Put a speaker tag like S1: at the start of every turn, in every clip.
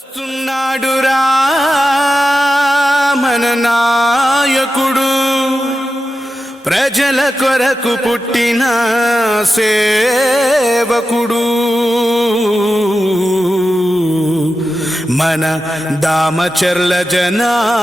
S1: వస్తున్నాడురా మన నాయకుడు. ప్రజల కొరకు పుట్టిన సేవకుడు. మన దామచర్ల జనార్దనుడు.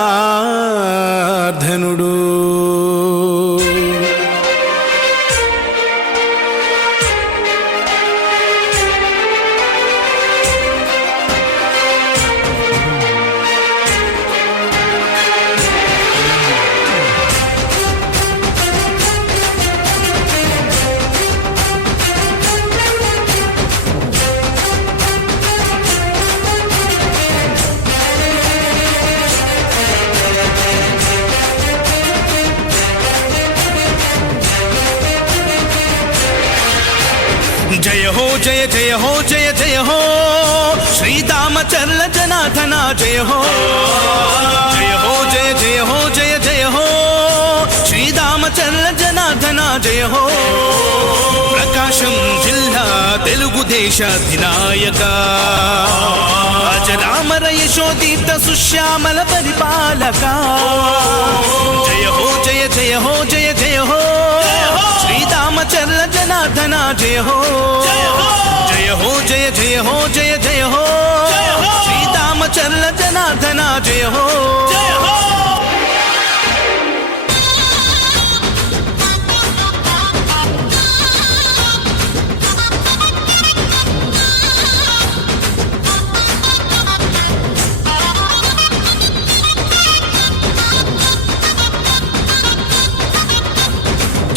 S1: జయ హో జయ జయ హో జయ జయ హో శ్రీరామచర్ల జనార్దన జయ హో జయ హో జయ జయ హో జయ జయ హో శ్రీరామచర్ల జనార్దన జయ హో ప్రకాశం జిల్లా తెలుగుదేశ అధినాయక అజరామర యశోదీత సుశ్యామల పరిపాలక జయ హో జయ జయ హో జయ జయ హో శ్రీరామచర్ల జనార్దన జయ హో జయ హో జయ జయ హో జయ జయ హో శ్రీరామచర్ల జనార్దన జయ హో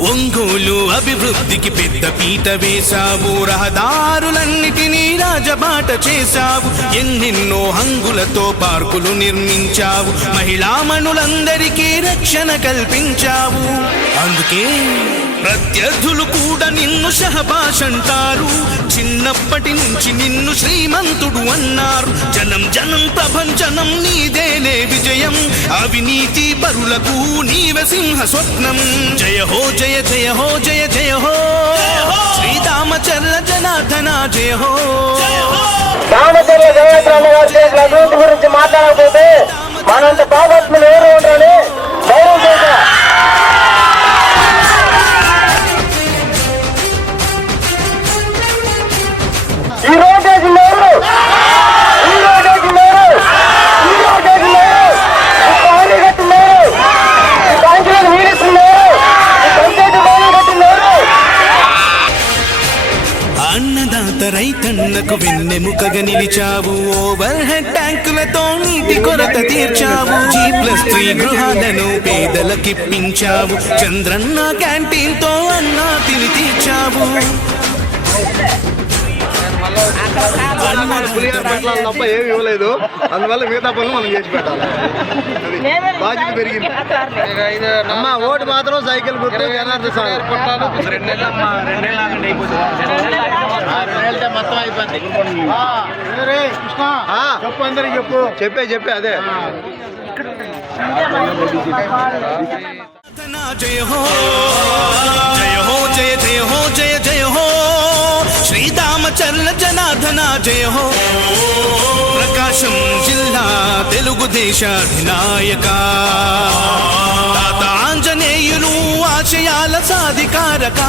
S1: ఒంగోలు అభివృద్ధికి పెద్ద పీట వేశావు. రహదారులన్నిటినీ రాజబాట చేశావు. ఎన్నెన్నో హంగులతో పార్కులు నిర్మించావు. మహిళామణులందరికీ రక్షణ కల్పించావు. అందుకే ప్రత్యర్థులు కూడా నిన్ను షహబాష్ అంటారు. చిన్నప్పటి నుంచి నిన్ను శ్రీమంతుడు అన్నారు. జనం జనం ప్రపంచనం నీదేనే విజయం. అవినీతి పరులకు నీవే సింహ స్వప్నం జయ హో జయ జయ హో జయ జయ హో. శ్రీరామచర్ల జనార్దన జయ హో.
S2: రామచర్ల జయత్రామ గురించి మాట్లాడకపోతే మనంత పాపత్ములు
S1: రైతన్నకు వెన్నెముకగా నిలిచావు. ఓవర్ హెడ్ ట్యాంకులతో నీటి కొరత తీర్చావు. జీ ప్లస్ త్రీ గృహాలను పేదలకిప్పించావు చంద్రన్న క్యాంటీన్తో అన్నా తిని తీర్చావు.
S3: తప్ప ఏమి ఇవ్వలేదు అందువల్ల మిగతా పనులు మనం చేసి పెట్టాలి బాధ్యత పెరిగింది అమ్మ ఓటు మాత్రం సైకిల్ గుర్తు స్వామి.
S2: మొత్తం అయిపోయింది.
S3: ఆ,
S2: చెప్పు అందరికి చెప్పు.
S3: చెప్పే చెప్పే అదే.
S1: జయ హో జయ హో జయ జయ హో జయ జయ హో. శ్రీరామచర్ల జనార్దన జయ హో. ప్రకాశం జిల్లా తెలుగుదేశ అధినాయక. తాత ఆంజనేయులు ఆశయాల సాధికారక.